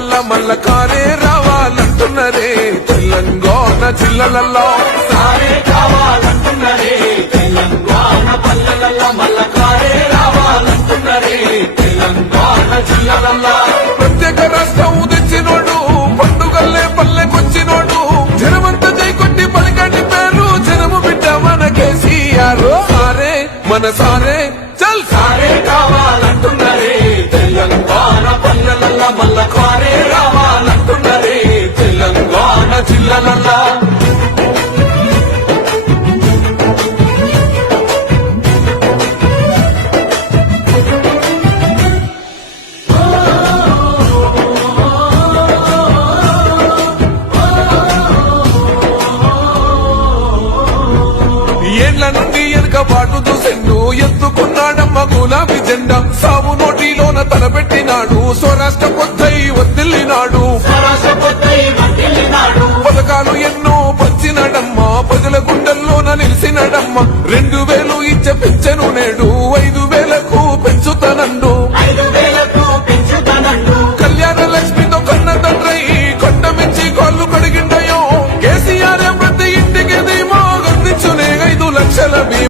పల్లెలల్లా మల్ల కారే రావాలంటున్నరే తెలంగాణ జిల్లలల్లో సారే కావాలంటున్నరే తెలంగాణ పల్లెలల్లా మల్ల కారే రావాలంటున్నరే తెలంగాణ జిల్లలల్లా ప్రత్యేక రాష్ట్రం తెచ్చినోడు పండుగల్లే పల్లెకొచ్చినోడు జనమంత జై కొట్టి పలికండి పేరు జనము బిడ్డ మన కేసీఆర్ సారే మన సారే చల్ సారే కావాలంటున్నరే తెలంగాణ పల్లెలల్లా మల్ల కారే రావాలంటున్నరే తెలంగాణ జిల్లలల్లా ఏళ్ల నుండి వెనుక బాటుతూ సెన్ను ఎత్తుకున్నాడమ్మ గులాబీ జెండా సాగు నోటిలోన తలపెట్టినాడు స్వరాష్ట్ర పొద్దై వదిలినాడు పథకాలు ఎన్నో పంచినాడమ్మ ప్రజల గుండెల్లోన నిలిచినాడమ్మ 2000 ఇచ్చ పెంచెను నేడు